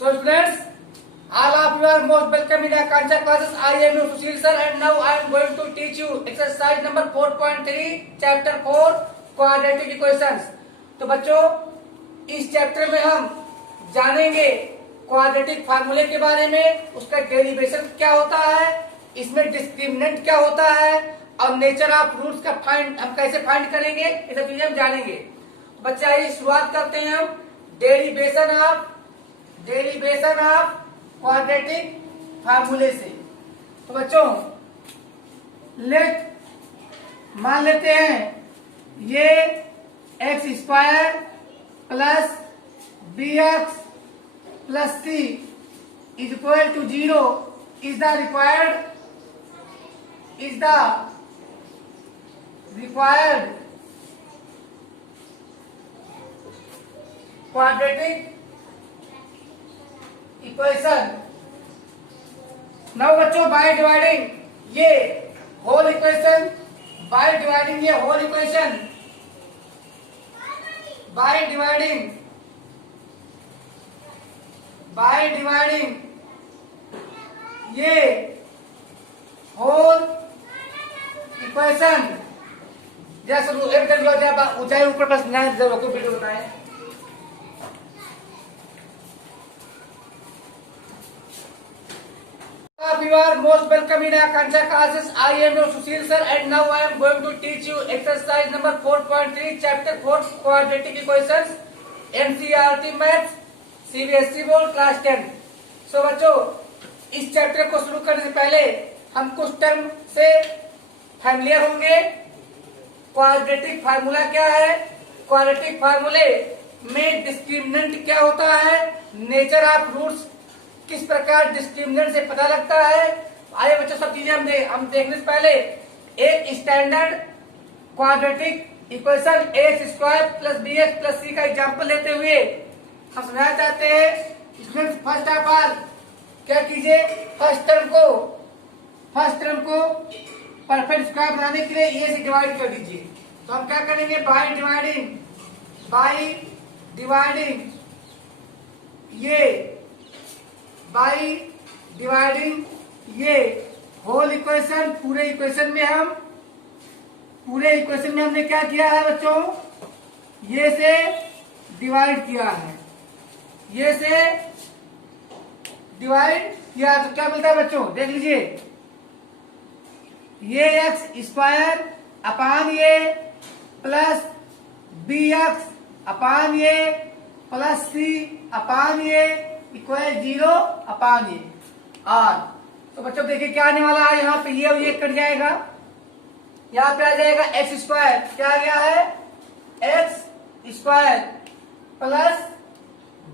So students, all of you are most welcome in Akansha classes. I am your Sushil sir and now I am going to teach you exercise number 4.3 chapter 4 quadratic equations. तो बच्चों इस chapter में हम जानेंगे quadratic फार्मूले के बारे में, उसका डेरिवेशन क्या होता है, इसमें डिस्क्रिमिनेंट क्या होता है और नेचर ऑफ रूट्स का हम कैसे फाइंड करेंगे, ये सब चीजें हम जानेंगे। बच्चे आइए शुरुआत करते हैं हम डेरिवेशन ऑफ क्वाड्रेटिक फार्मूले से। तो बच्चों मान लेते हैं ये x square plus b x plus c is equal to 0 is the required quadratic equation. Now बच्चों बाय डिवाइडिंग ये होल इक्वेशन बाय डिवाइडिंग ये होल इक्वेशन जैसे ऊंचाई ऊपर प्लस वीडियो बताए। You are most welcome in Akansha classes. I am your Sushil sir and now I am going to teach you exercise number 4.3 chapter 4 quadratic equations NCERT Maths CBSE Board class 10। So बच्चों इस chapter को शुरू करने से पहले हम कुछ term से फैमिलियर होंगे। क्वाड्रेटिक फार्मूला क्या है, क्वाड्रेटिक फार्मूले में डिस्क्रिमिनेंट क्या होता है, नेचर ऑफ रूट्स किस प्रकार डिस्क्रिमिनेंट से पता लगता है। आइए बच्चों सब चीजें हम देखने से पहले एक standard quadratic equation x square plus b x plus c का एग्जांपल लेते हुए हम समझाना चाहते हैं। स्टूडेंट्स फर्स्ट ऑफ ऑल क्या कीजिए, फर्स्ट टर्म को परफेक्ट स्क्वायर बनाने के लिए ए से डिवाइड कर दीजिए। तो हम क्या करेंगे, बाय डिवाइडिंग ये होल इक्वेशन पूरे इक्वेशन में हमने क्या किया है बच्चों, ये से डिवाइड किया तो क्या मिलता है बच्चों देख लीजिए, ये एक्स स्क्वायर अपान ये प्लस बी एक्स अपान ये प्लस सी अपान ये इक्वल 0 अपान ये आर। तो बच्चों देखिए क्या आने वाला है, यहाँ पे ये कट जाएगा, यहाँ पे आ जाएगा एक्स स्क्वायर, क्या आ गया है एक्स स्क्वायर प्लस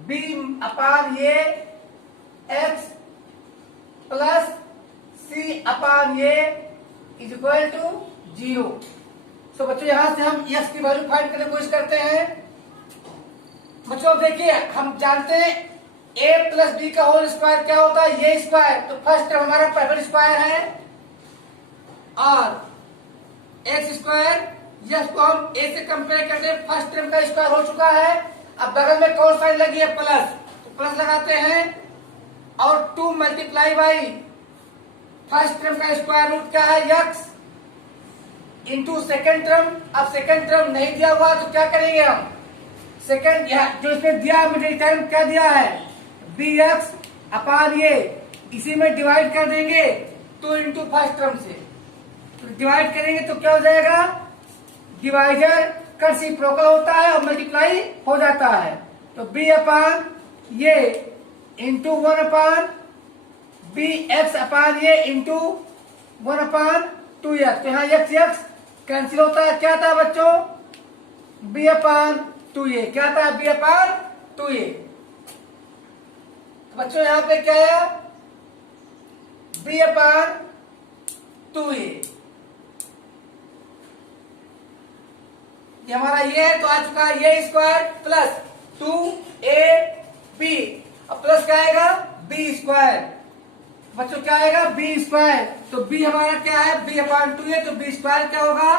बी अपान ये एक्स प्लस सी अपान ये इज इक्वल टू 0। तो बच्चों यहां से हम एक्स की वैल्यू फाइंड करने की कोशिश करते हैं। बच्चों देखिए हम जानते हैं a प्लस बी का होल स्क्वायर क्या होता है, ये स्क्वायर। तो फर्स्ट टर्म हमारा परफेक्ट स्क्वायर है और एक्स स्क्वायर यस को हम a से कंपेयर करते हैं, फर्स्ट टर्म का स्क्वायर हो चुका है। अब बगल में कौन साइन लगी है प्लस, तो प्लस लगाते हैं और 2 मल्टीप्लाई बाई फर्स्ट टर्म का स्क्वायर रूट क्या है x इंटू सेकेंड टर्म। अब सेकेंड टर्म नहीं दिया हुआ तो क्या करेंगे हम, सेकेंड जो इसमें दिया मिडिल टर्म क्या दिया है बी एक्स अपान ये, इसी में डिवाइड कर देंगे 2 इंटू फर्स्ट टर्म से। तो डिवाइड करेंगे तो क्या हो जाएगा, डिवाइजर का रेसिप्रोकल होता है और मल्टीप्लाई हो जाता है। तो बी अपान ये इंटू 1 अपान बी एक्स अपान ये इंटू 1 अपान 2x। तो यहाँ एक्स कैंसिल होता है, क्या था बच्चों बी अपान 2a, क्या था बी अपान 2a। तो बच्चों यहाँ पे क्या है बी अपान 2a, ये हमारा ये है तो आ चुका है ये स्क्वायर प्लस 2ab, अब प्लस क्या आएगा बी स्क्वायर। बच्चों क्या आएगा बी स्क्वायर, तो बी हमारा क्या है बी अपान 2a, तो बी स्क्वायर क्या होगा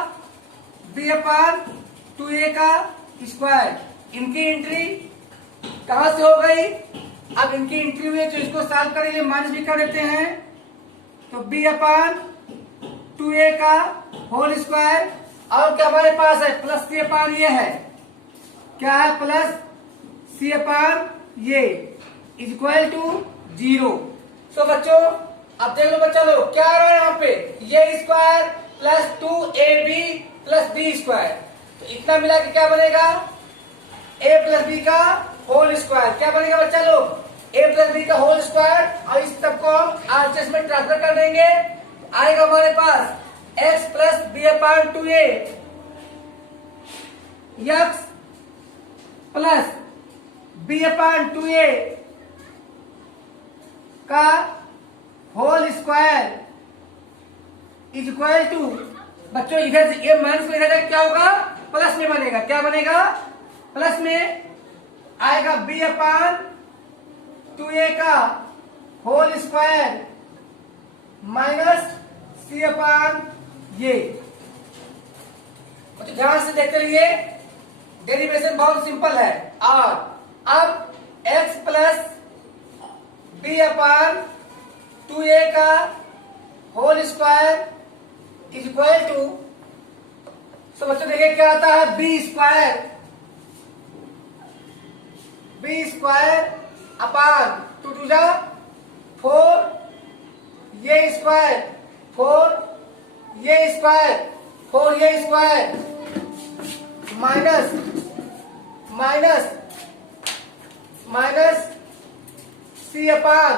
बी अपान 2a का स्क्वायर। इनकी एंट्री कहां से हो गई अब इनकी इंट्री हुई है तो इसको सॉल्व करेंगे, माइनस भी कर देते हैं। तो b अपान 2a का होल स्क्वायर, और क्या हमारे पास है प्लस c अपान ये है, क्या है प्लस c अपान ये इज इक्वल टू 0। सो बच्चों अब देख लो बच्चा लोग क्या आ रहा है यहाँ पे, ये square plus 2ab plus b square, तो इतना मिला के क्या बनेगा a प्लस b का होल स्क्वायर। क्या बनेगा बच्चा लोग, a प्लस b का होल स्क्वायर, और इस सब को हम आरएचएस में ट्रांसफर कर देंगे, आएगा हमारे पास x plus b upon 2a, x plus b upon 2a का whole square is equal to, बच्चों इधर से ये माइनस में इधर क्या होगा प्लस में बनेगा, क्या बनेगा प्लस में आएगा b अपान 2a का होल स्क्वायर माइनस c अपान ये। तो ध्यान से देखते रहिए, डेरिवेशन बहुत सिंपल है। और अब x plus b upon 2a का whole square is equal to, तो बच्चों देखिए क्या आता है b स्क्वायर अपान 2 टू जा 4 ये स्क्वायर 4 ये स्क्वायर 4 ये square minus minus minus c अपान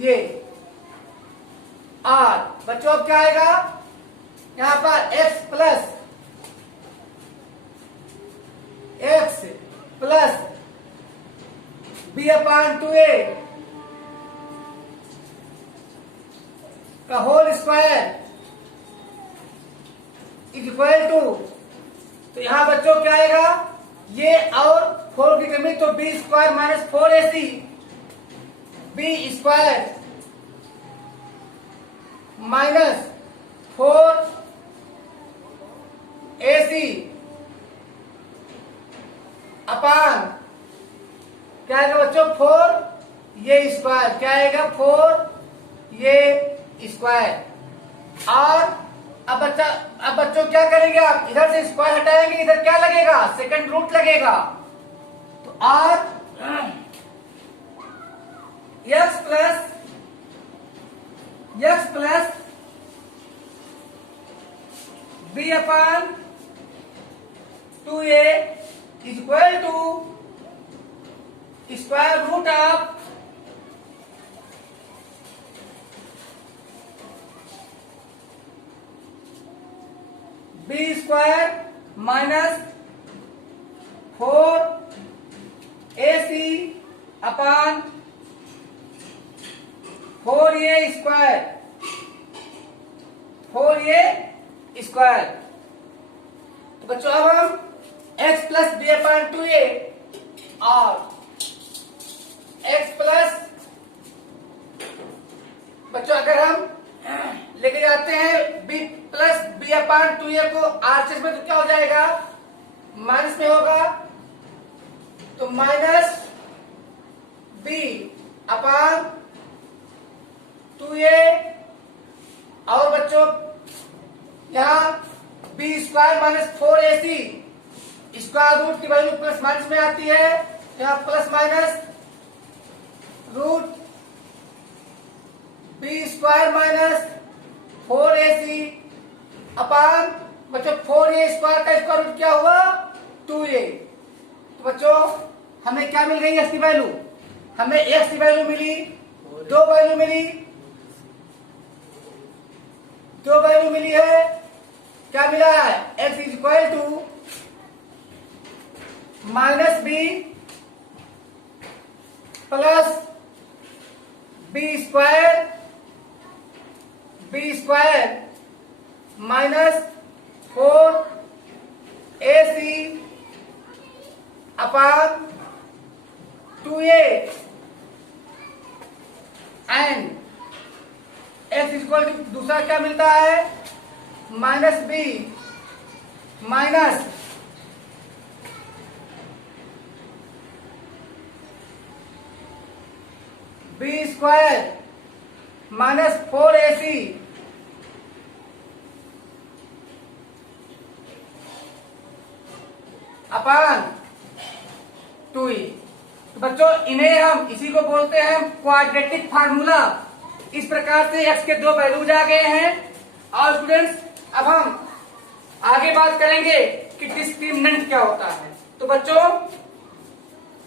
ये r। बच्चों अब क्या आएगा यहां पर x plus b upon 2a का whole square is equal to, तो यहां बच्चों क्या आएगा ये और 4 की कमी, तो b square minus 4ac b square minus 4ac अपान क्या आएगा बच्चों 4 ये स्क्वायर, क्या आएगा 4 ये स्क्वायर। और अब बच्चों क्या करेंगे आप, इधर से स्क्वायर हटाएंगे, इधर क्या लगेगा सेकंड रूट लगेगा, तो r x plus b upon 2a is equal to square root of b square minus 4ac upon 4a square. तो बच्चों अब हम x plus b upon 2a और x प्लस, बच्चों अगर हम लेके जाते हैं b plus b upon 2a को आरएचएस में, तो क्या हो जाएगा माइनस में होगा, तो माइनस b अपान 2a, और बच्चों यहाँ b square minus 4ac square root की वैल्यू प्लस माइनस में आती है, यहाँ plus minus root b square minus 4ac upon बच्चों 4a स्क्वायर का स्क्वायर रूट क्या हुआ 2a। तो बच्चों हमें क्या मिल गई x की वैल्यू, हमें x की वैल्यू मिली, दो वैल्यू मिली है, क्या मिला है x is equal to minus b plus b square minus 4ac upon 2a and x equal to दूसरा क्या मिलता है minus b minus B square minus 4ac upon 2e। तो बच्चों इन्हें हम इसी को बोलते हैं क्वाड्रेटिक फार्मूला। इस प्रकार से x के दो वैल्यूज आ गए हैं। और स्टूडेंट्स अब हम आगे बात करेंगे कि डिस्क्रिमिनेंट क्या होता है। तो बच्चों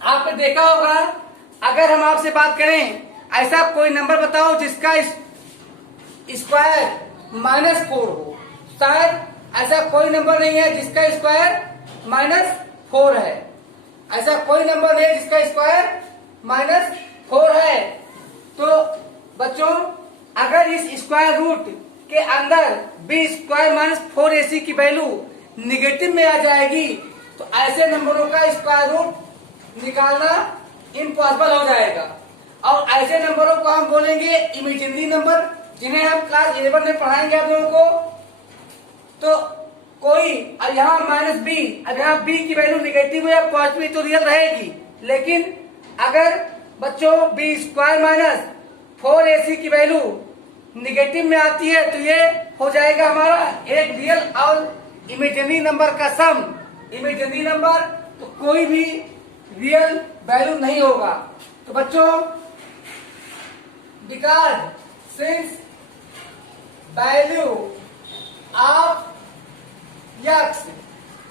आपने देखा होगा, अगर हम आपसे बात करें ऐसा कोई नंबर बताओ जिसका स्क्वायर -4 हो, शायद ऐसा कोई नंबर नहीं है जिसका स्क्वायर -4 है। ऐसा कोई नंबर नहीं है जिसका स्क्वायर -4 है। तो बच्चों अगर इस स्क्वायर रूट के अंदर बी स्क्वायर -4ac की वैल्यू निगेटिव में आ जाएगी तो ऐसे नंबरों का स्क्वायर रूट निकालना इम्पॉसिबल हो जाएगा। और ऐसे नंबरों को हम बोलेंगे इमेजिनरी नंबर, जिन्हें हम क्लास 11 में पढ़ाएंगे आप लोगों को। तो कोई अब यहाँ -b, अब यहाँ b की वैल्यू निगेटिव या पॉजिटिव तो रियल रहेगी, लेकिन अगर बच्चों बी स्क्वायर -4ac की वैल्यू निगेटिव में आती है तो ये हो जाएगा हमारा एक रियल और इमेजिनरी नंबर का सम। इमेजिनरी नंबर तो कोई भी रियल वैल्यू नहीं होगा। तो बच्चों because since value of x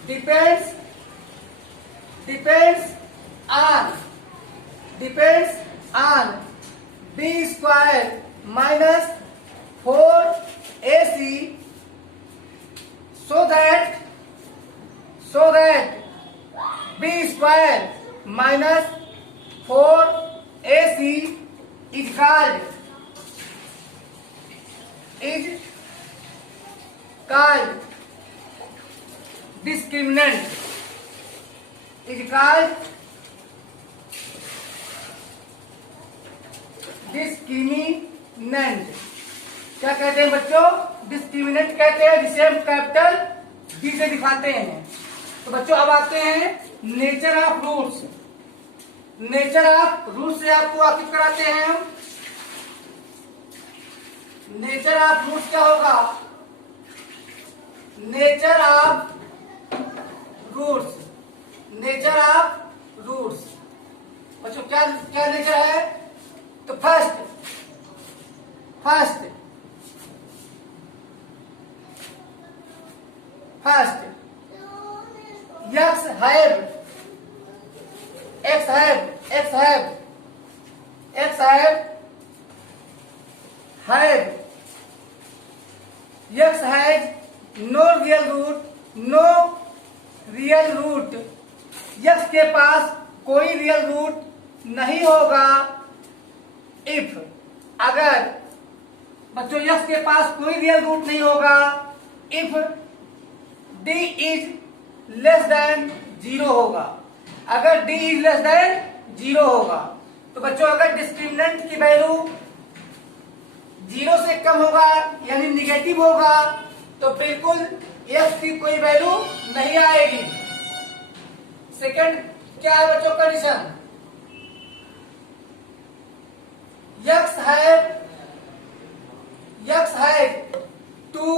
depends on B square -4ac, so that b square -4ac is called discriminant, is called discriminant. क्या कहते हैं बच्चों? डिस्क्रिमिनेंट कहते हैं, जिसे हम कैपिटल डी से दिखाते हैं। तो बच्चों अब आते हैं nature of roots. Nature of root से आपको वाकिफ कराते हैं हम। नेचर ऑफ रूट्स क्या होगा? Nature of roots, nature of roots बच्चों क्या क्या नेचर है? तो first x has no real root, x के पास कोई रियल रूट नहीं होगा इफ, अगर बच्चों x के पास कोई रियल रूट नहीं होगा if d is less than 0 होगा। अगर d इज लेस देन 0 होगा तो बच्चों अगर डिस्क्रिमिनेंट की वैल्यू 0 से कम होगा यानी निगेटिव होगा तो बिल्कुल x की कोई वैल्यू नहीं आएगी। सेकंड क्या है बच्चों condition? x has two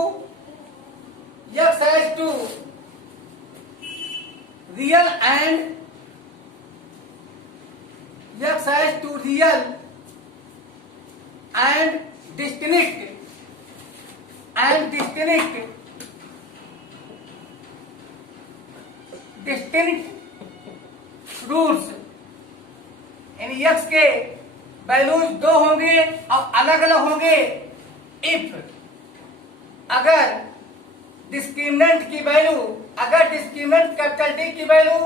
real and distinct roots, यानी x के वैल्यूज 2 होंगे और अलग अलग होंगे इफ, अगर डिस्क्रिमिनेंट की वैल्यू, अगर डिस्क्रिमिनेंट कैपिटल D की value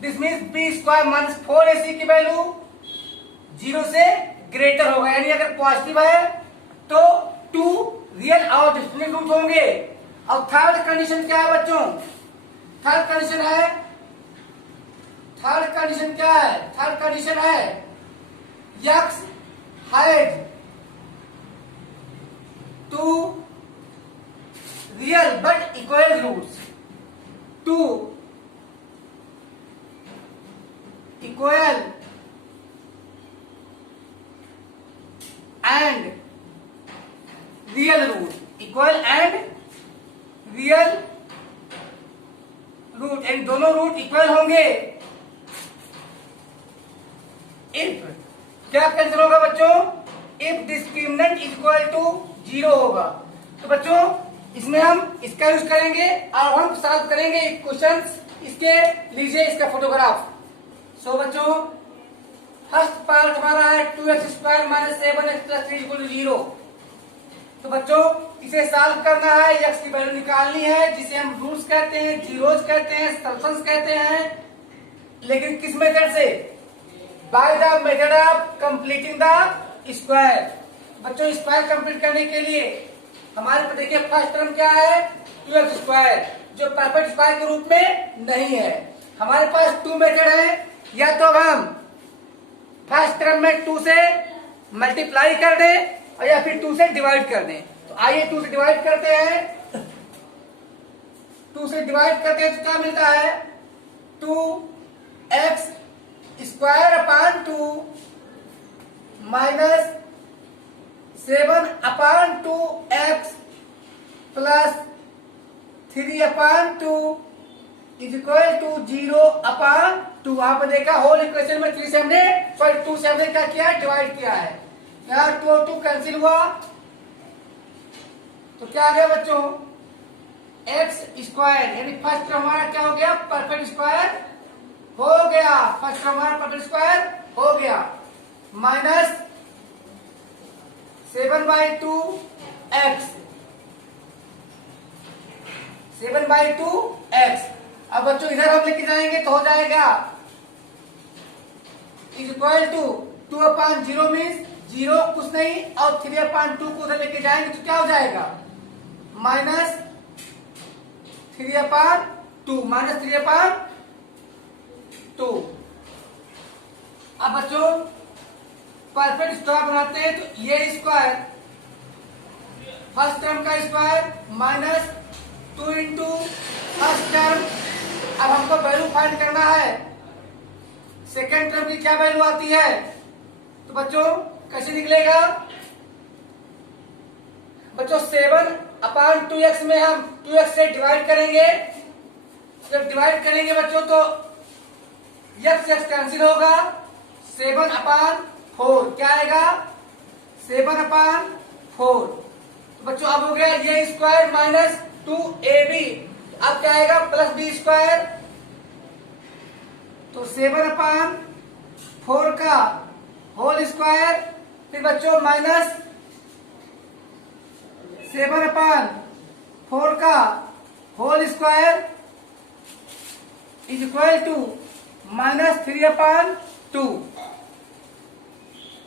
this means b square -4ac की वैल्यू 0 से ग्रेटर होगा, यानी अगर पॉजिटिव है तो 2 रियल और डिस्टिंक्ट रूट होंगे। और थर्ड कंडीशन क्या है बच्चों? थर्ड कंडीशन क्या है? थर्ड कंडीशन है x has 2 real but equal roots, 2 equal and real root, equal and real root, and दोनों रूट इक्वल होंगे इफ, क्या कैंसिल होगा बच्चों, इफ डिस्क्रिमिनेंट इक्वल टू 0 होगा। तो बच्चों इसमें हम इसका यूज करेंगे और हम सॉल्व करेंगे क्वेश्चन। इसके लीजिए इसका फोटोग्राफ। सो बच्चों फर्स्ट पार्ट हमारा है 2x square minus 7x plus 3 equal to 0। तो बच्चों इसे सॉल्व करना है, x की वैल्यू निकालनी है, जिसे हम रूट्स कहते हैं, जीरोस कहते हैं, सल्फन्स कहते हैं। लेकिन किस मेथड से, by the method of completing the square. बच्चों स्क्वायर कंप्लीट करने के लिए हमारे पास देखिए फर्स्ट टर्म क्या है 2x स्क्वायर, जो परफेक्ट स्क्वायर के रूप में नहीं है। हमारे पास 2 मेथड है, या तो हम फर्स्ट टर्म में 2 से मल्टीप्लाई कर दें और या फिर 2 से डिवाइड कर दें। तो आइए 2 से डिवाइड करते हैं। 2 से डिवाइड करते हैं तो क्या मिलता है 2x square upon 2 minus 7 upon 2x plus 3 upon 2 is equal to 0 upon 2। वहां पर देखा होल इक्वेशन में 3 से हमने 2 से हमने क्या किया, डिवाइड किया है। यहाँ 2 और 2 कैंसिल हुआ तो क्या आ गया बच्चों एक्स स्क्वायर, यानी फर्स्ट हमारा क्या हो गया परफेक्ट स्क्वायर हो गया, फर्स्ट हमारा परफेक्ट स्क्वायर हो गया, माइनस 7/2 एक्स, 7/2 एक्स। अब बच्चों इधर हम लेके जाएंगे तो हो जाएगा इज इक्वल टू 2/0 मीन्स 0 कुछ नहीं, और 3/2 को उधर लेके जाएंगे तो क्या हो जाएगा माइनस 3/2 माइनस 3/2। अब बच्चों परफेक्ट स्क्वायर बनाते हैं तो ये स्क्वायर फर्स्ट टर्म का square minus 2 into first term. अब हमको वैल्यू फाइंड करना है सेकेंड टर्म की क्या वैल्यू आती है, तो बच्चों कैसे निकलेगा बच्चों 7/2x में हम 2x से डिवाइड करेंगे, जब डिवाइड करेंगे बच्चों तो x कैंसिल होगा, 7/4 क्या आएगा 7/4। तो बच्चों अब हो गया ये स्क्वायर माइनस 2ab, अब क्या आएगा प्लस b स्क्वायर। तो 7/4 का होल स्क्वायर, फिर बच्चों माइनस 7/4 का whole square is equal to minus 3/2।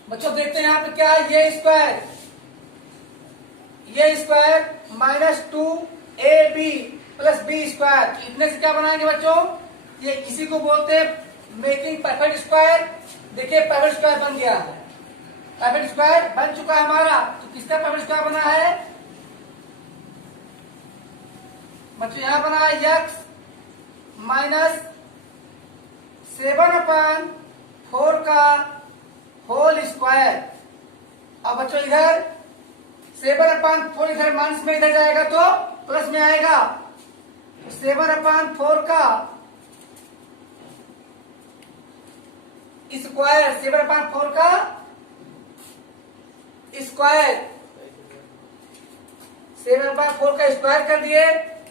बच्चों देखते हैं यहाँ पे क्या है ये square minus 2ab plus b square, इतने से क्या बनाएंगे बच्चों, ये इसी को बोलते हैं मेकिंग परफेक्ट स्क्वायर। देखिए परफेक्ट स्क्वायर बन गया है, परफेक्ट स्क्वायर बन चुका है हमारा। तो किसका परफेक्ट स्क्वायर बना है बच्चों, यहां बना है x माइनस 7/4 का होल स्क्वायर। अब बच्चों इधर 7/4 इधर माइनस में इधर जाएगा तो प्लस में आएगा, तो 7/4 का स्क्वायर, 7/4 का स्क्वायर, 7/4 का स्क्वायर कर दिए,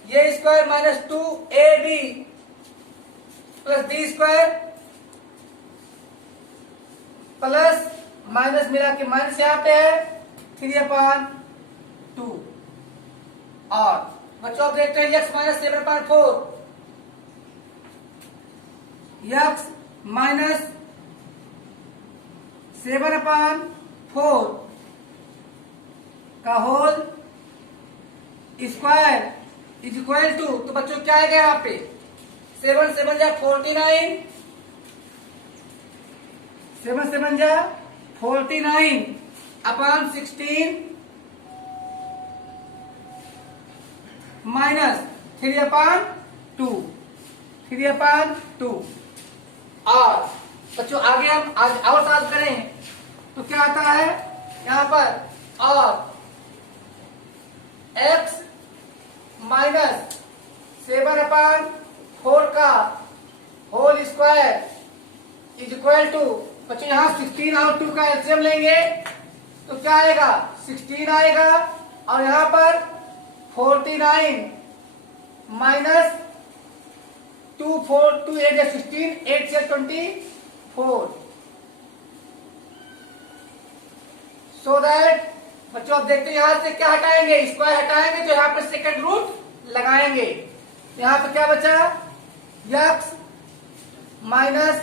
ये square minus 2ab plus b square plus minus मिला के माइनस यहाँ पे है 3/2। और बच्चों आप देखते हैं x माइनस 7/4, x माइनस 7/4 का whole square is equal to, तो बच्चों क्या आएगा यहाँ पे 7 7 जा 49, 7 7 जा 49 अपॉन 16 माइनस 3/2, 3/2। और बच्चों आगे हम आज और सॉल्व करें तो क्या आता है यहां पर, और x माइनस 7/4 का whole square is equal to, बच्चों यहां 16 और 2 का एलसीएम लेंगे तो क्या आएगा, 16 आएगा, और यहां पर 49 माइनस 2 4 2 8 या 16, 8 से 24, सो दैट बच्चों आप देखते हैं यहां से क्या हटाएंगे, स्क्वायर हटाएंगे तो यहां पर सेकंड रूट लगाएंगे। यहां पर क्या बचा, x minus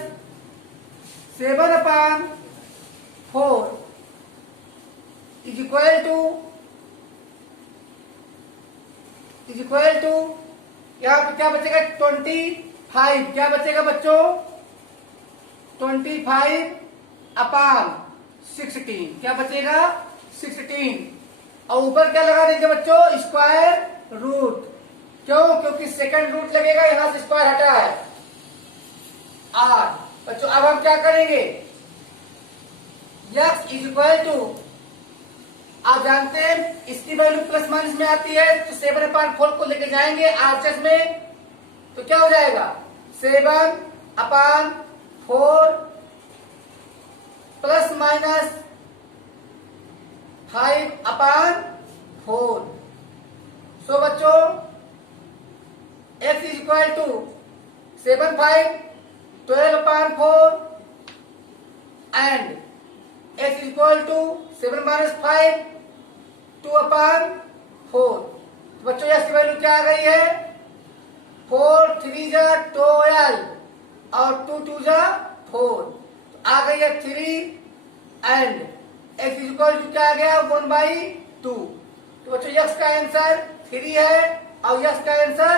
7/4 is equal to यहां पर क्या बचेगा, 25, क्या बचेगा बच्चों, 25/16, क्या बचेगा, 16, और ऊपर क्या लगा देंगे बच्चों, स्क्वायर रूट, क्यों, क्योंकि सेकंड रूट लगेगा, यहां से स्क्वायर हटा है, r। बच्चों अब हम क्या करेंगे, x इज इक्वल टू, आप जानते हैं इसकी वैल्यू प्लस माइनस में आती है, तो 7/4 को लेके जाएंगे आरएचएस में, तो क्या हो जाएगा, 7/4 प्लस माइनस 5/4। सो बच्चों x is equal to 7 5 12/4 and x is equal to 7 minus 5 2/4। बच्चों x की वैल्यू क्या आ गई है, 4 3 जा 12 और 2 2 जा 4, तो आ गई है 3 and x is equal to क्या आ गया, 1/2। तो बच्चों x का आंसर 3 है और x का आंसर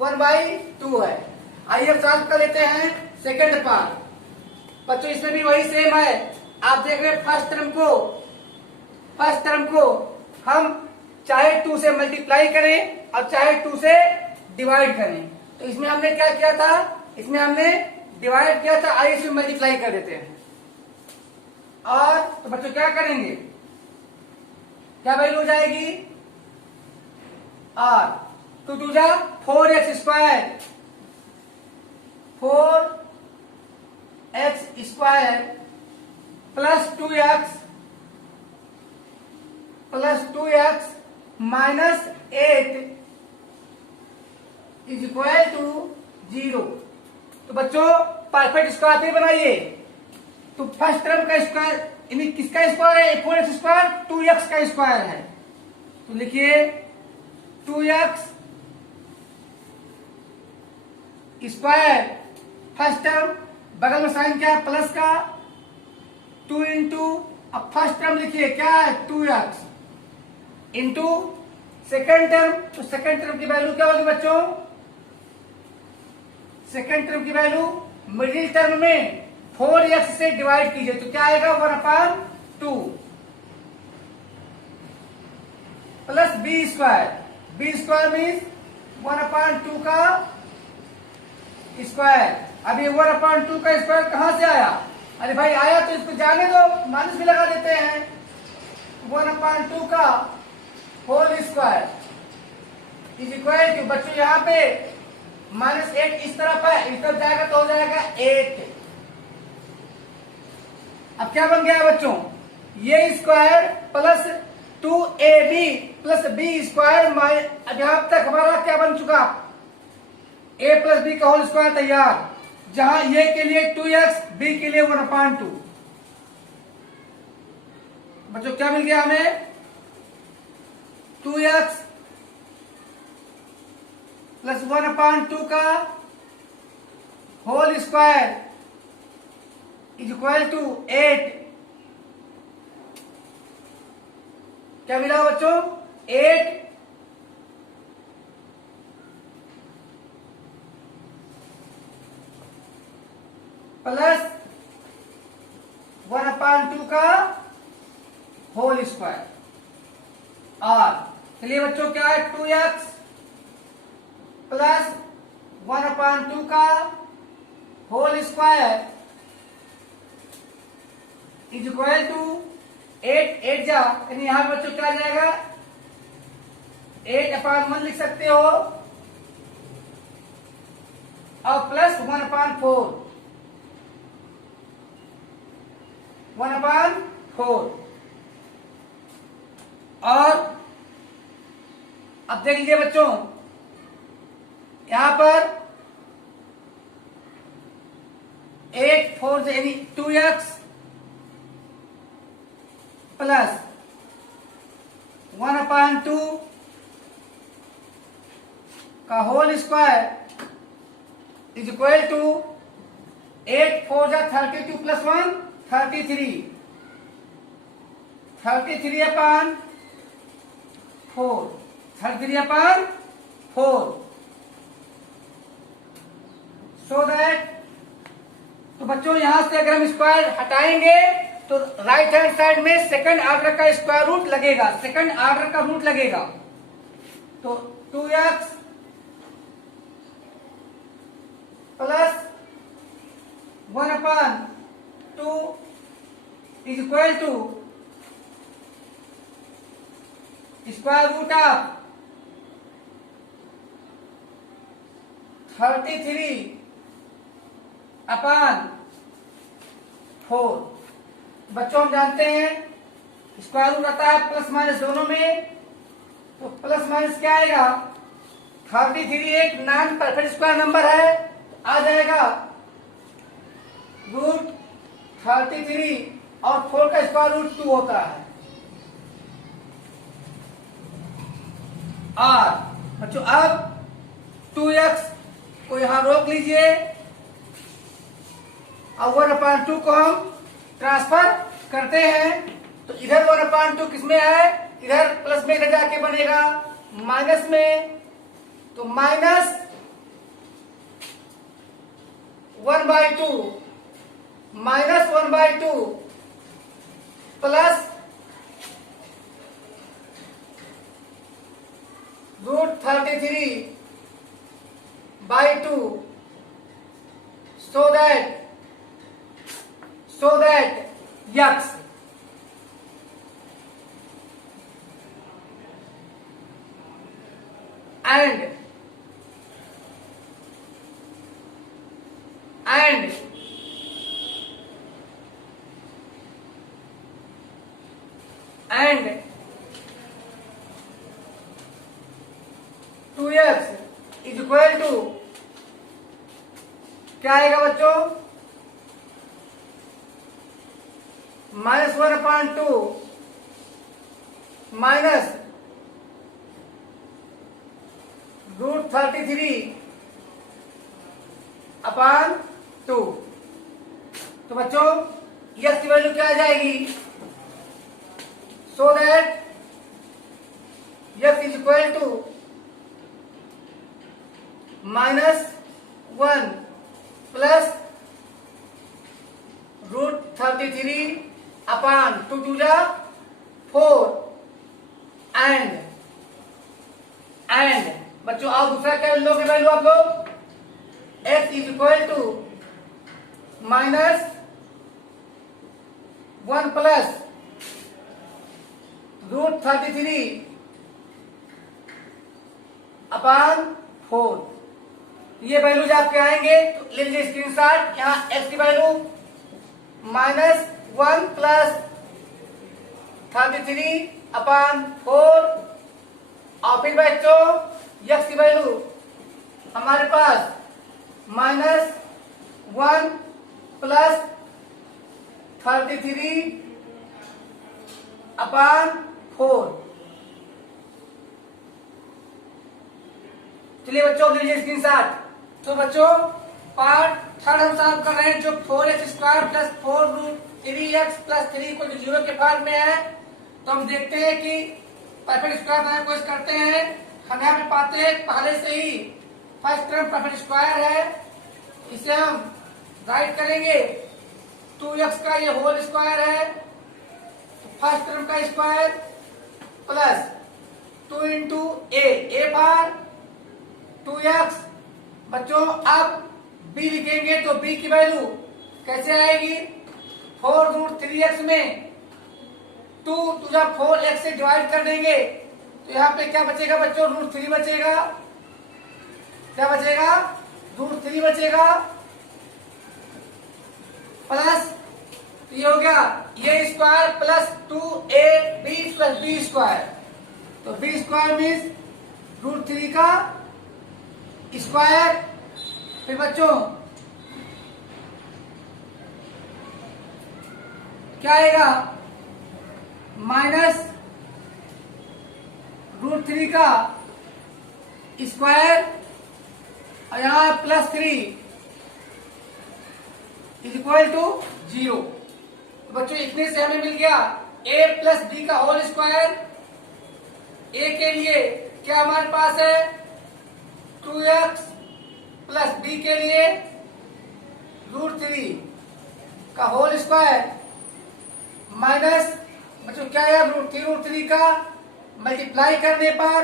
1/2 है। आइए अब सॉल्व कर लेते हैं सेकंड पार्ट। बच्चों इसमें भी वही सेम है, आप देख रहे हैं फर्स्ट टर्म को हम चाहे 2 से मल्टीप्लाई करें और चाहे 2 से डिवाइड करें, तो इसमें हमने क्या किया था, इसमें हमने डिवाइड किया था, आइए इसमें मल्टीप्लाई कर देते हैं। और तो बच्चों क्या करेंगे, क्या वैल्यू हो जाएगी, और 2 2 जा 4x square, 4x square plus 2x minus 8 is equal to 0। तो बच्चों परफेक्ट स्क्वायर फिर बनाइए, तो फर्स्ट टर्म का स्क्वायर यानी किसका स्क्वायर है, 4x स्क्वायर 2x का स्क्वायर है, तो लिखिए 2x स्क्वायर, फर्स्ट टर्म बगल में साइन क्या है, प्लस का, 2 इंटू, अब फर्स्ट टर्म लिखिए क्या है, 2x इंटू सेकेंड टर्म, तो सेकेंड टर्म की वैल्यू क्या होगी बच्चों, सेकेंड टर्म की वैल्यू मिडिल टर्म में 4x से डिवाइड कीजिए, तो क्या आएगा, 1/2 प्लस b स्क्वायर मीन्स 1/2 का स्क्वायर। अब ये 1/2 का स्क्वायर कहां से आया, अरे भाई आया तो इसको जाने दो, माइनस भी लगा देते हैं, 1/2 का whole square is equal to, बच्चों यहां पे -8 इस तरफ है, इस तरफ जाएगा तो हो जाएगा 8। अब क्या बन गया बच्चों, ये square plus 2ab plus b square, अब यहां तक हमारा क्या बन चुका, a प्लस b का होल स्क्वायर तैयार, जहां ये के लिए 2x, b के लिए 1/2। बच्चों क्या मिल गया हमें, 2x प्लस 1/2 का whole square is equal to 8। क्या मिला बच्चों, 8 प्लस 1/2 का होल स्क्वायर, और चलिए बच्चों क्या है, 2x प्लस 1/2 का whole square is equal to 8 8 जा, यानी यहां पे बच्चों क्या आ जाएगा, 8/1 लिख सकते हो और प्लस 1/4, 1/4। और अब देख लीजिए बच्चों, यहां पर 8 4 यानी 2x प्लस 1/2 का whole square is equal to 8 4 जा 32 प्लस 1 33, 33/4, 33/4। सो दैट, तो बच्चों यहां से अगर हम स्क्वायर हटाएंगे तो राइट हैंड साइड में सेकंड ऑर्डर का स्क्वायर रूट लगेगा, सेकंड ऑर्डर का रूट लगेगा। तो 2x plus 1/2 is equal to square root of 33/4। बच्चों हम जानते हैं स्क्वायर रूट आता है प्लस माइनस दोनों में, तो प्लस माइनस क्या आएगा, 33 एक नॉन परफेक्ट स्क्वायर नंबर है, आ जाएगा रूट 33 और 4 का स्क्वायर रूट 2 होता है। और बच्चों अब 2x को यहां रोक लीजिए और 1/2 को हम ट्रांसफर करते हैं, तो इधर 1/2 किसमें है, इधर प्लस में इधर जाके बनेगा माइनस में, तो -1/2 -1/2 plus root 33/2, so that x and and 2x is equal to क्या आएगा बच्चों, -1/2 माइनस रूट 33/2। तो बच्चों यस की वैल्यू क्या आ जाएगी, so that x is equal to -1 plus root 33/2 2 जा 4 एंड बच्चों आप दूसरा क्या लोगे वैल्यू आप लोग, x is equal to -1 plus root 33/4। ये वैल्यूज आपके आएंगे, तो ले लीजिए स्क्रीनशॉट। यहाँ x की वैल्यू -1 प्लस 33/4 और फिर बच्चों x की वैल्यू हमारे पास -1 प्लस 33/4। चलिए बच्चों ले लीजिए स्क्रीनशॉट। तो बच्चों पार्ट थर्ड हम सॉल्व कर रहे हैं, जो 4x² plus 4 root 3x plus 3 को 0 के फॉर्म में है। तो हम देखते हैं कि परफेक्ट स्क्वायर बनाने की कोशिश करते हैं। हम यहाँ पे पाते हैं पहले से ही फर्स्ट टर्म परफेक्ट स्क्वायर है, इसे हम राइट करेंगे 2x का ये होल स्क्वायर है, तो फर्स्ट टर्म का स्क्वायर प्लस 2 इंटू ए बार 2x। बच्चों अब b लिखेंगे तो b की वैल्यू कैसे आएगी, 4 रूट 3x में 2 टू जा 4 x से डिवाइड कर देंगे तो यहाँ पे क्या बचेगा बच्चों, √3 बचेगा। क्या बचेगा, √3 बचेगा प्लस ये हो गया ये square plus 2ab plus b square. तो b स्क्वायर मीन्स √3 का स्क्वायर। फिर बच्चों क्या आएगा, माइनस √3 का स्क्वायर और यहां +3 इज इक्वल टू 0। तो बच्चों इतने से हमें मिल गया a प्लस b का होल स्क्वायर। a के लिए क्या हमारे पास है 2x प्लस b के लिए √3 का होल स्क्वायर माइनस बच्चों क्या है √3 का मल्टीप्लाई करने पर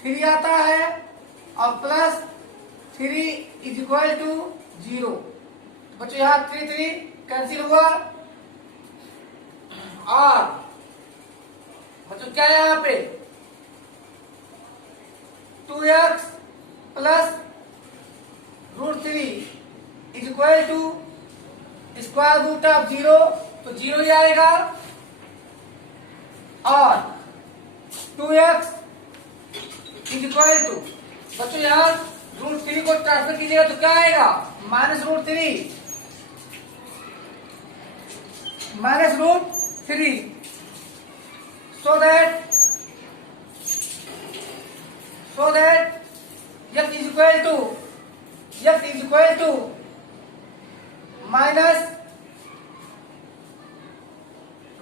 3 आता है और प्लस 3 इज इक्वल टू 0। बच्चों यहाँ 3 कैंसिल हुआ और बच्चों क्या है यहाँ पे 2x plus √3 is equal to square root of 0, तो 0 ही आएगा। और 2x इज इक्वल टू बच्चों यहाँ √3 को ट्रांसफर कीजिएगा तो क्या आएगा minus √3 so that x is equal to minus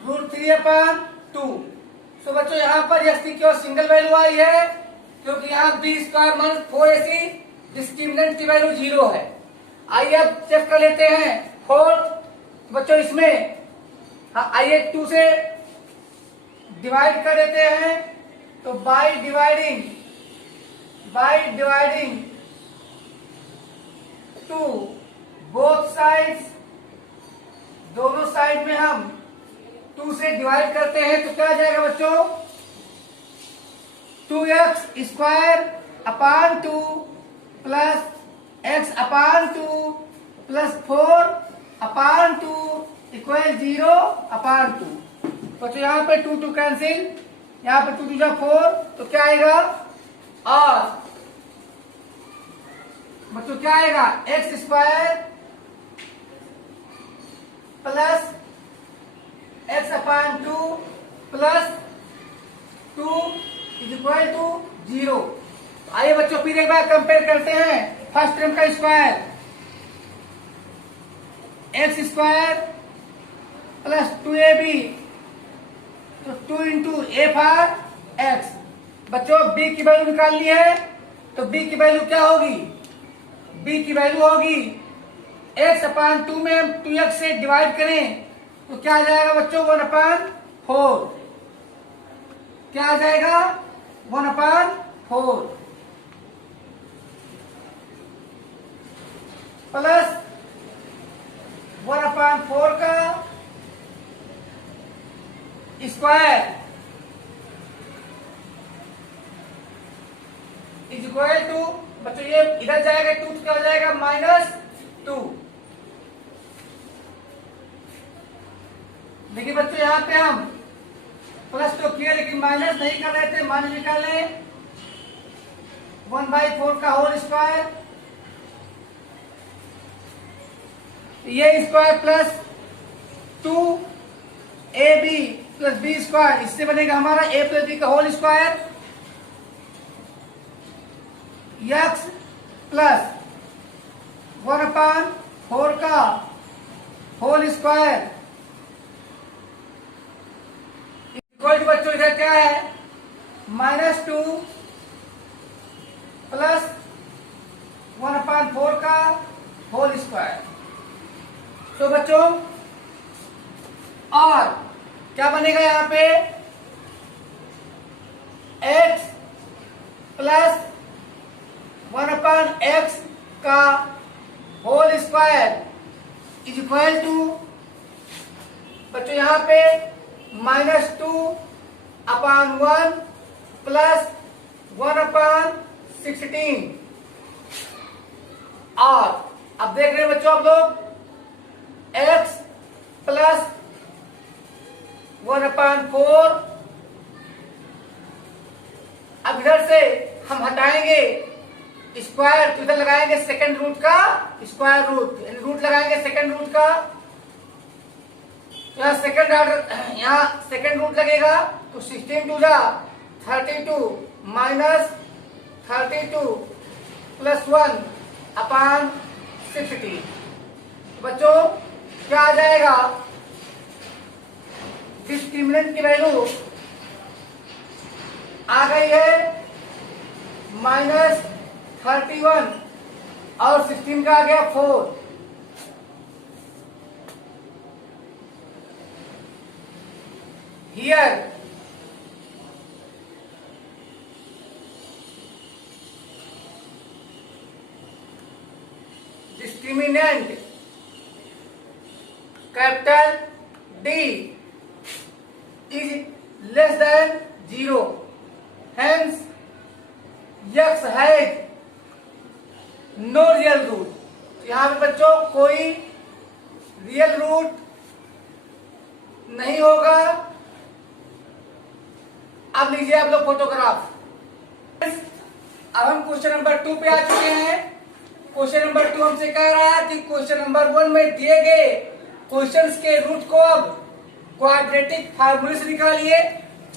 √3/2। तो बच्चों यहाँ पर x की क्यों सिंगल वैल्यू आई है, क्योंकि यहाँ b square minus 4ac discriminant की वैल्यू 0 है। आइए अब चेक कर लेते हैं 4। बच्चों इसमें आइए 2 से डिवाइड कर देते हैं, तो बाय डिवाइडिंग 2 बोथ साइड्स, दोनों साइड में हम 2 से डिवाइड करते हैं तो क्या आ जाएगा बच्चों 2x square upon 2 plus x अपान 2 प्लस 4/2 इक्वल 0/2। बच्चों यहाँ पे 2 कैंसिल, यहाँ पे 2 2 4, तो क्या आएगा और बच्चों क्या आएगा x square plus x/2 plus 2 is equal to 0। आइए बच्चों फिर एक बार कंपेयर करते हैं फर्स्ट टर्म का square x square plus 2ab, तो 2 इंटू ए फॉर x। बच्चों b की वैल्यू निकालनी है तो b की वैल्यू क्या होगी, b की वैल्यू होगी x/2 में हम 2x से डिवाइड करें तो क्या आ जाएगा बच्चों 1/4। क्या आ जाएगा 1/4 प्लस 1/4 का स्क्वायर इज इक्वल टू बच्चों ये इधर जाएगा 2 क्या हो जाएगा -2। देखिए बच्चों यहाँ पे हम प्लस तो किया लेकिन माइनस नहीं कर रहे थे, माइनस निकाले 1/4 का होल स्क्वायर, ये square plus 2ab plus b square, इससे बनेगा हमारा a प्लस b का होल स्क्वायर x प्लस 1/4 का होल स्क्वायर इक्वल टू बच्चों इधर क्या है -2 प्लस 1/4 का होल स्क्वायर। तो बच्चों और क्या बनेगा यहाँ पे x प्लस 1/x का whole square is equal to बच्चों यहाँ पे -2/1 प्लस 1/16। और अब देख रहे हैं बच्चों आप लोग x प्लस 1/4। अब इधर से हम हटाएंगे स्क्वायर, तो इधर लगाएंगे सेकंड रूट का स्क्वायर रूट, यानी रूट लगाएंगे सेकंड रूट का। यहाँ सेकंड ऑर्डर, यहाँ सेकंड रूट लगेगा तो 16 टू जा 32 माइनस 32 प्लस 1/16। बच्चों क्या आ जाएगा, डिस्क्रिमिनेंट की वैल्यू आ गई है -31 और 16 का आ गया 4। Here discriminant capital D is less than 0, hence x has no real root। यहाँ पे बच्चों कोई रियल रूट नहीं होगा। अब लीजिए आप लोग फोटोग्राफ। अब हम क्वेश्चन नंबर 2 पे आ चुके हैं। क्वेश्चन नंबर 2 हमसे कह रहा है कि क्वेश्चन नंबर 1 में दिए गए क्वेश्चंस के रूट को अब क्वाड्रेटिक फार्मूले से निकालिए।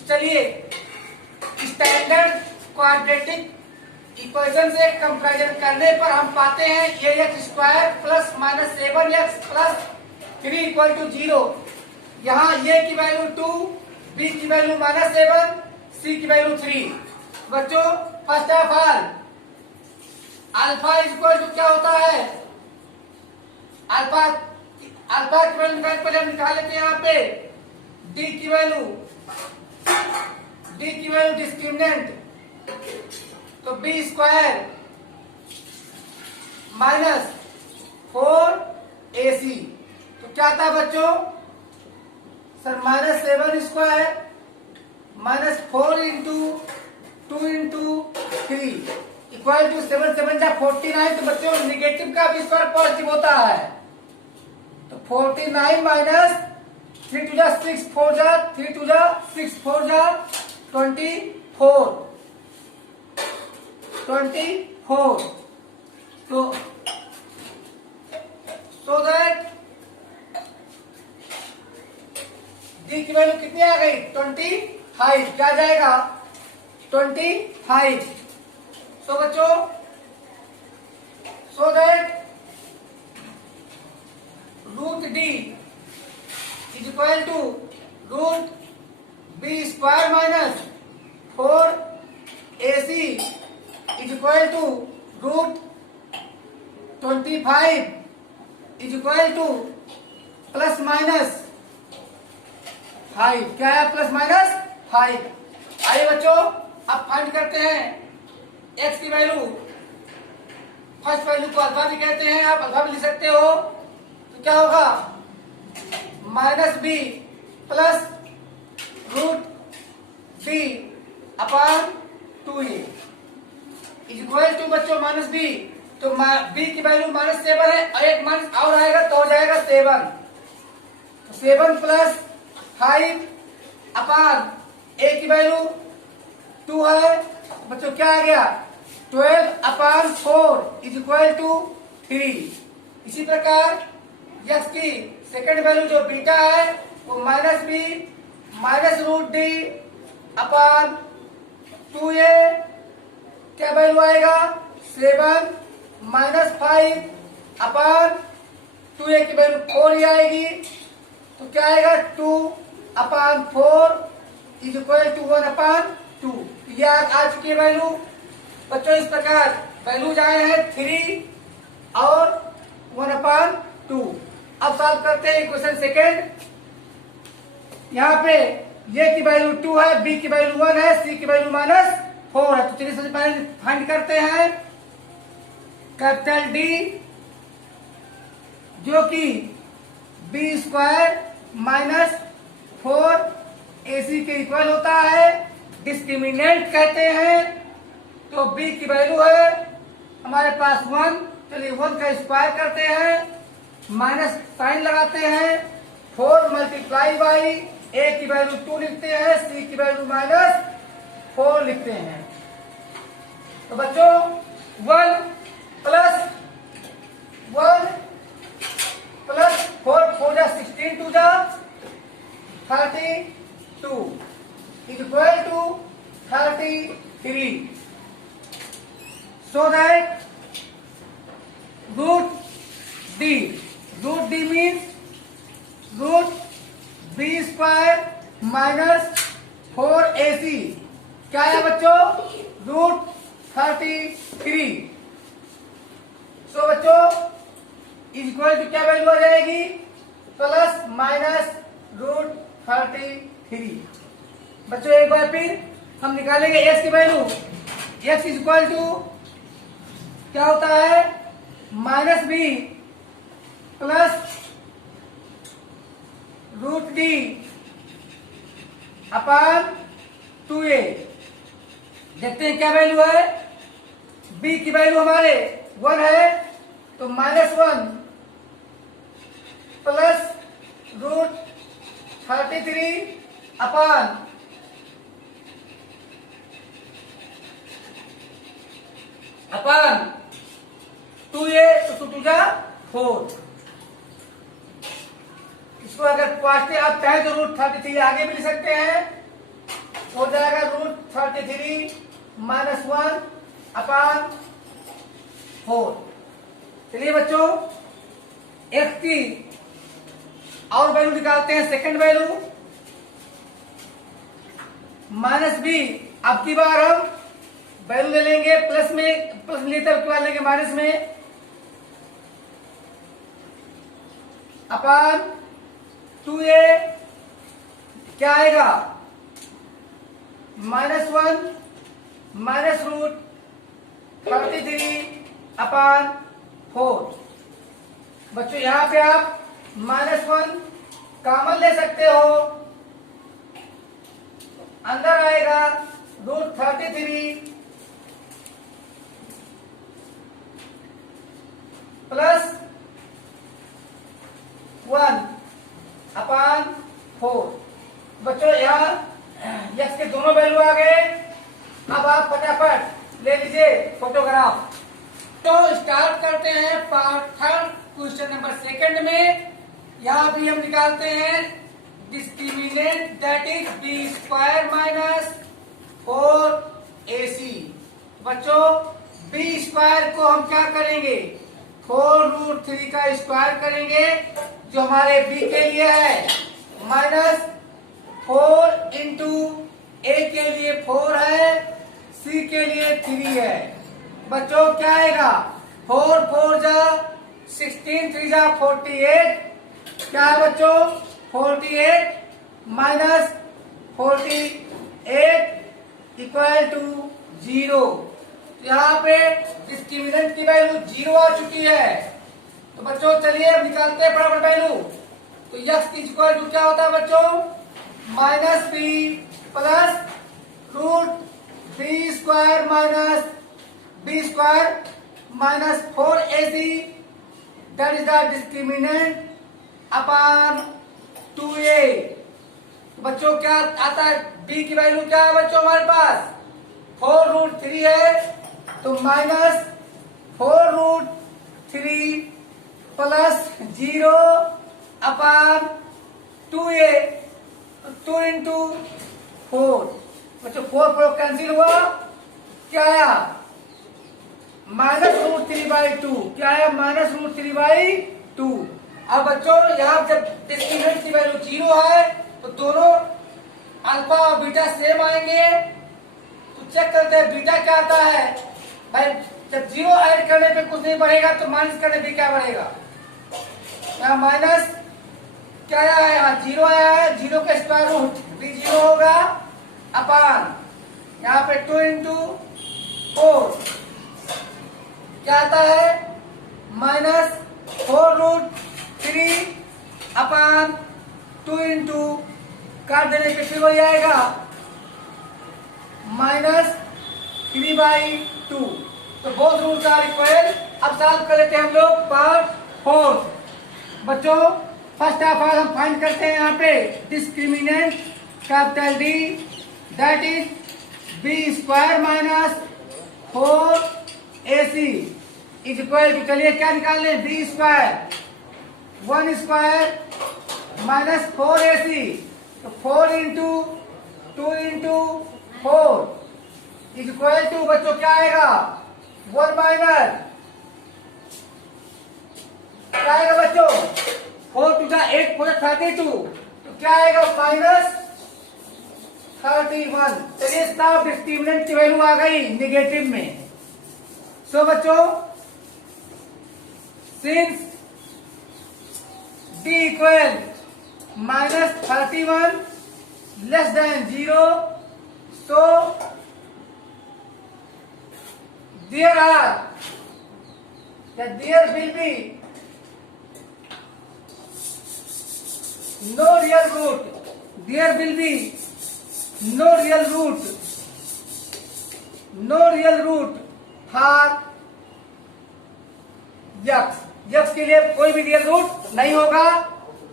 चलिए स्टैंडर्ड क्वाड्रेटिक इक्वेशन से कंपैरिजन करने पर हम पाते हैं ax² plus -7x plus 3 equal to 0। यहाँ a की वैल्यू 2, b की वैल्यू -7, c की वैल्यू 3। बच्चों first of all alpha equal to क्या होता है, अल्फा की वैल्यू पहले हम निकाल लेते हैं। यहाँ पे d की वैल्यू डिस्क्रिमिनेंट तो b² माइनस 4ac। तो क्या था बच्चों sir, -7² -4 into 2 into 3 equal to 7 7 जा 49। तो बच्चों निगेटिव का भी स्क्वायर पॉजिटिव होता है, तो 49 माइनस 3 टू जा 6 4 जा 3 टू जा 6 4 जा 24। so that d की वैल्यू कितनी आ गई 25। क्या जाएगा 25। so बच्चों so that root d is equal to root b² minus 4ac is equal to root 25 is equal to plus minus 5। क्या है प्लस माइनस 5। आइए बच्चों अब फाइंड करते हैं x की वैल्यू। फर्स्ट वैल्यू को अल्फा भी कहते हैं, आप अल्फा भी लिख सकते हो। तो क्या होगा -b plus root b upon 2a is equal to बच्चों -b। तो b की वैल्यू -7 है और एक माइनस और आएगा तो हो जाएगा 7। तो 7 प्लस 5 अपॉन a की वैल्यू 2 है। तो बच्चों क्या आ गया 12/4 इज इक्वल टू 3। इसी प्रकार x की सेकंड वैल्यू जो बीटा है वो -b minus root d upon 2a। क्या वैल्यू आएगा 7 माइनस 5 अपॉन 2a की वैल्यू 4 ही आएगी। तो क्या आएगा 2/4 इज इक्वल टू 1/2। ये आ चुकी है वैल्यू। बच्चों इस प्रकार वैल्यूज आए हैं 3 और 1/2। अब सॉल्व करते हैं क्वेश्चन सेकेंड। यहाँ पे ये की वैल्यू 2 है, बी की वैल्यू 1 है, सी की वैल्यू -4 है। तो चलिए सबसे पहले फाइंड करते हैं कैपिटल डी जो कि b² -4 AC के इक्वल होता है, डिस्क्रिमिनेंट कहते हैं। तो B की वैल्यू है हमारे पास 1, चलिए 1 का स्क्वायर करते हैं, माइनस साइन लगाते हैं, 4 मल्टीप्लाई बाई A की वैल्यू 2 लिखते हैं, C की वैल्यू -4 लिखते हैं। तो बच्चों 1 प्लस 4 4 जा 16 2 जा 32 equal to 33। So that root D means root B square minus 4AC क्या है बच्चों? रूट 33। सो बच्चों इक्वल टू क्या वैल्यू आ जाएगी? Plus minus root 33। बच्चों एक बार फिर हम निकालेंगे x की value. x is equal to क्या होता है? Minus b plus root d upon 2a। देखते हैं क्या वैल्यू है। b की वैल्यू हमारे 1 है, तो -1 प्लस रूट 33 अपान 2a, तो 2 जा 4। इसको अगर पॉजिटिव आप चाहे तो रूट 33 आगे भी लिख सकते हैं, हो जाएगा रूट 33 -1 अपान 4। चलिए बच्चों x की और वैल्यू निकालते हैं। Second value -b। अब की बार हम वैल्यू ले लेंगे प्लस में, प्लस लेते हुए लेंगे माइनस में, अपान 2a क्या आएगा? -1 माइनस रूट 33 अपान 4। बच्चों यहां पे आप -1 कॉमन ले सकते हो, अंदर आएगा रूट 33 प्लस 1 अपान 4। बच्चों यहाँ x के दोनों वैल्यू आ गए। अब आप फटाफट ले लीजिए फोटोग्राफ। तो स्टार्ट करते हैं पार्ट 3 क्वेश्चन नंबर 2 में। यहाँ भी हम निकालते हैं discriminant that is b square minus 4ac। बच्चों b स्क्वायर को हम क्या करेंगे? 4√3 का स्क्वायर करेंगे, जो हमारे b के लिए है, माइनस 4 इंटू a के लिए 4 है, c के लिए 3 है। बच्चों क्या आएगा? 4 4 जा 16 3 जा 48। क्या है बच्चों? 48 माइनस 48 इक्वल टू 0। यहाँ पे डिस्क्रिमिनेंट की वैल्यू 0 आ चुकी है। तो बच्चों चलिए अब निकालते हैं फटाफट वैल्यू। तो x इक्वल टू क्या होता है बच्चों? -b plus root b square minus b square minus 4ac that is the discriminant upon 2a। बच्चों क्या आता है? b की वैल्यू क्या है बच्चों हमारे पास? 4√3 है, तो माइनस 4√3 प्लस 0 अपान 2a, 2 इंटू 4। बच्चों 4 4 कैंसिल हुआ, क्या आया? -√3/2। क्या है? -√3/2। अब बच्चों यहाँ जब डिस्क्रिमिनेंट की वैल्यू 0 है तो दोनों अल्फा और बीटा सेम आएंगे। तो चेक करते हैं बीटा क्या आता है। भाई जब 0 ऐड करने पे कुछ नहीं बढ़ेगा तो माइनस करने पे क्या बढ़ेगा? यहाँ माइनस क्या आया है? यहाँ 0 आया है, 0 का स्क्वायर रूट भी 0 होगा, अपान यहाँ पे 2 इंटू 4 क्या आता है? -4√3 अपान 2 इंटू काट देने पे फिर वही आएगा -3/2। तो बोथ रूल्स आर इक्वल। अब सॉल्व कर लेते हैं हम लोग पार्ट 4। बच्चों फर्स्ट ऑफ ऑल हम फाइंड करते हैं यहाँ पे discriminant capital D, that is B² - 4AC is equal to, चलिए क्या निकाल लें, B² 1² - 4AC। तो 4 into 2 into 4 is equal to, बच्चों क्या आएगा, 1 माइनस क्या आएगा बच्चों, 4 टू 8 4 32, तो क्या आएगा -31। चलिए इसका डिस्क्रिमिनेंट की वैल्यू आ गई निगेटिव में। सो बच्चों since D equal -31 less than 0, so there will be no real root. There will be no real root for x के लिए कोई भी रियल रूट नहीं होगा।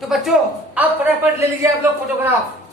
तो बच्चों आप फटाफट ले लीजिए आप लोग फोटोग्राफ।